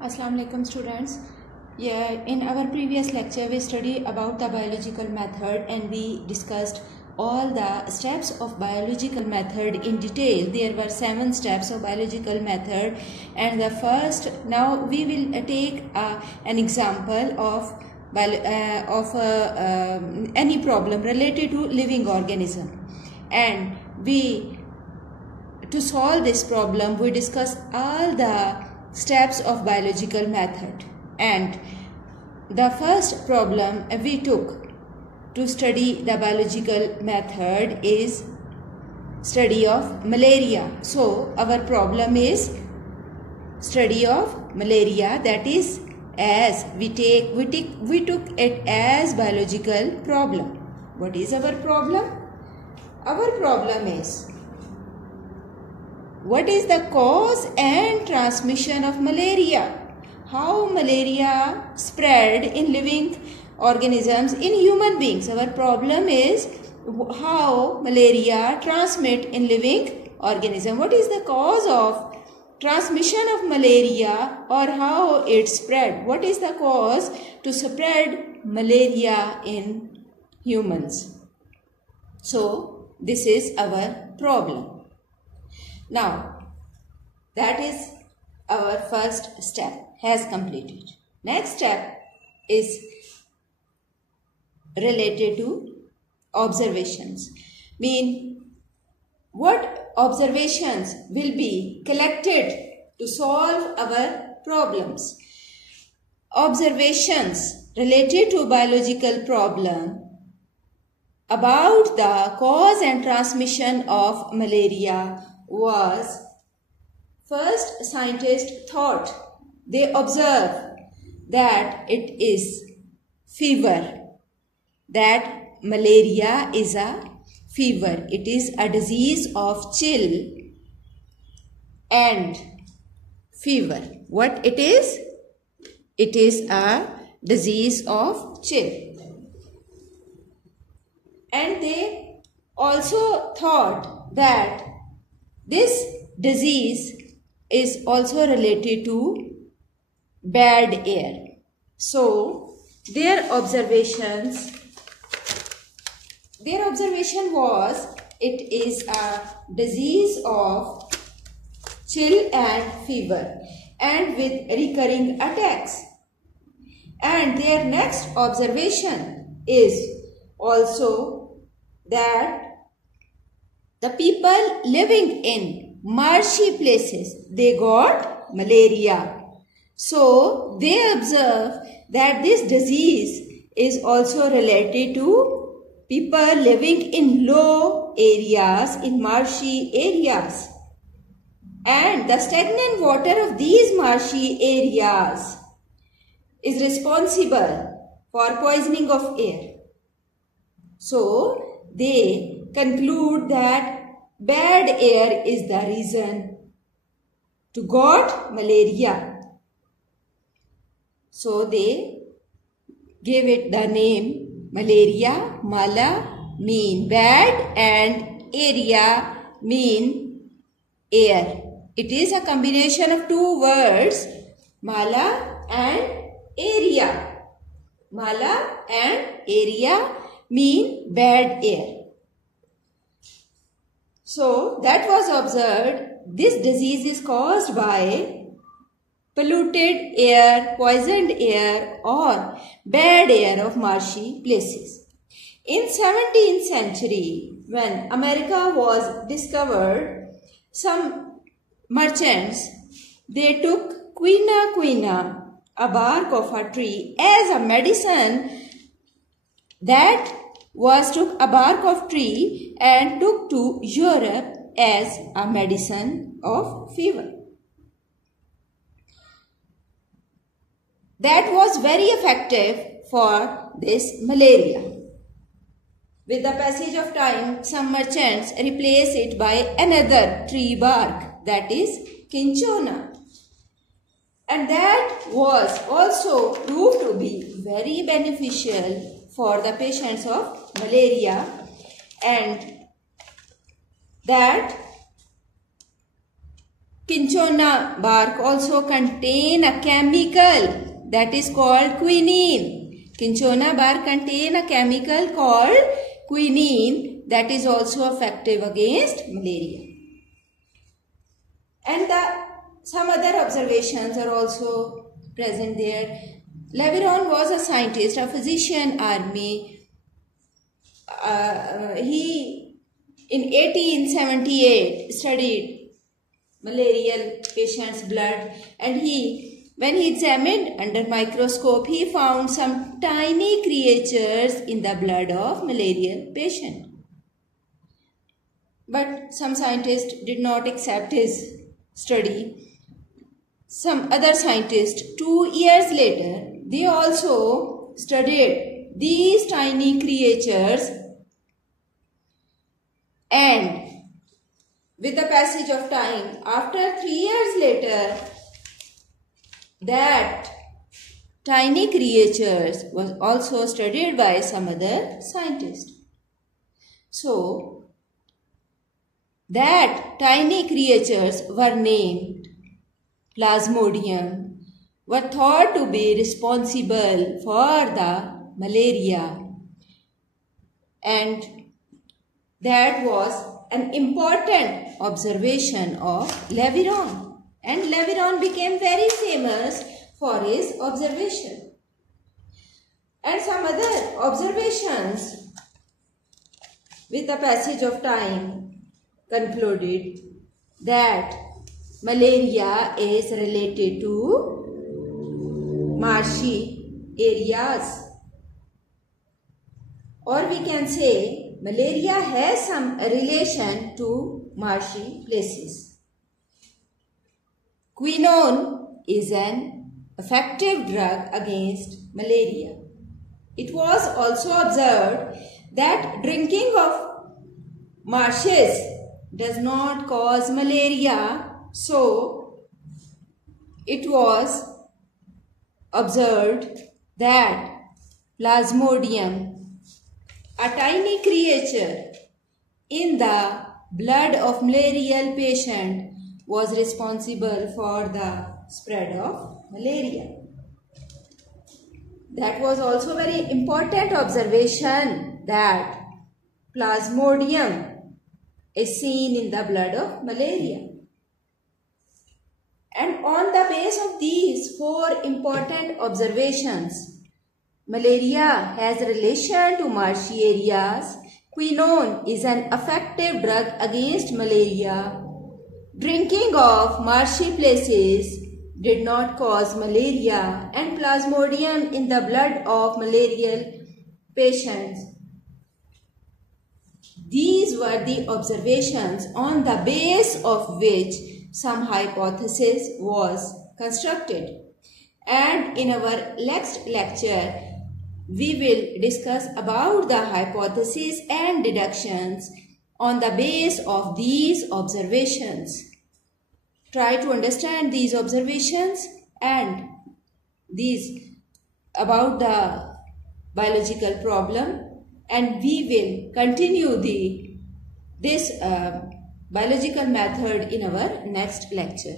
Assalamu alaikum students. Yeah, in our previous lecture we studied about the biological method and we discussed all the steps of biological method in detail. There were 7 steps of biological method, and the first, now we will take an example of any problem related to living organism, and to solve this problem we discuss all the steps of biological method. And the first problem we took to study the biological method is study of malaria. So our problem is study of malaria, that is, as we took it as biological problem. What is our problem? Our problem is, what is the cause and transmission of malaria? How malaria spread in living organisms in human beings? Our problem is how malaria transmit in living organism. What is the cause of transmission of malaria, or how it spread? What is the cause to spread malaria in humans? So this is our problem. Now, that is our first step has completed. Next step is related to observations. What observations will be collected to solve our problems? Observations related to biological problem about the cause and transmission of malaria was, first scientists thought, they observed that it is fever, that malaria is a fever. It is a disease of chill and fever. What it is? It is a disease of chill. And they also thought that this disease is also related to bad air. So their observation was, it is a disease of chill and fever and with recurring attacks. And their next observation is also that the people living in marshy places, they got malaria. So they observe that this disease is also related to people living in low areas, in marshy areas. And the stagnant water of these marshy areas is responsible for poisoning of air. So they conclude that bad air is the reason to got malaria. So they gave it the name malaria. Mala mean bad and area mean air. It is a combination of two words, mala and area. Mala and area mean bad air. So that was observed. This disease is caused by polluted air, poisoned air or bad air of marshy places. In 17th century, when America was discovered, some merchants, they took quina, a bark of a tree, as a medicine. That was took a bark of tree and took to Europe as a medicine of fever. That was very effective for this malaria. With the passage of time, some merchants replace it by another tree bark, that is cinchona. And that was also proved to be very beneficial for the patients of malaria, and that Cinchona bark also contain a chemical that is called quinine. Cinchona bark contain a chemical called quinine that is also effective against malaria. And some other observations are also present there. Leveron was a scientist, a physician, army. He in 1878 studied malarial patient's blood, and when he examined under microscope, he found some tiny creatures in the blood of malarial patient. But some scientists did not accept his study. Some other scientists 2 years later, they also studied these tiny creatures, and with the passage of time, after 3 years later, that tiny creatures was also studied by some other scientist. So, that tiny creatures were named Plasmodium, were thought to be responsible for the malaria, and that was an important observation of Leveron, and Leveron became very famous for his observation. And some other observations with the passage of time concluded that malaria is related to marshy areas, or we can say malaria has some relation to marshy places. Quinone is an effective drug against malaria. It was also observed that drinking of marshes does not cause malaria, so it was observed that Plasmodium, a tiny creature in the blood of malarial patient, was responsible for the spread of malaria. That was also very important observation, that Plasmodium is seen in the blood of malaria. And on the basis of these 4 important observations, malaria has relation to marshy areas. Quinone is an effective drug against malaria. Drinking of marshy places did not cause malaria, and Plasmodium in the blood of malarial patients. These were the observations on the base of which some hypothesis was constructed. And in our next lecture, we will discuss about the hypothesis and deductions on the base of these observations. Try to understand these observations and these about the biological problem, and we will continue this biological method in our next lecture.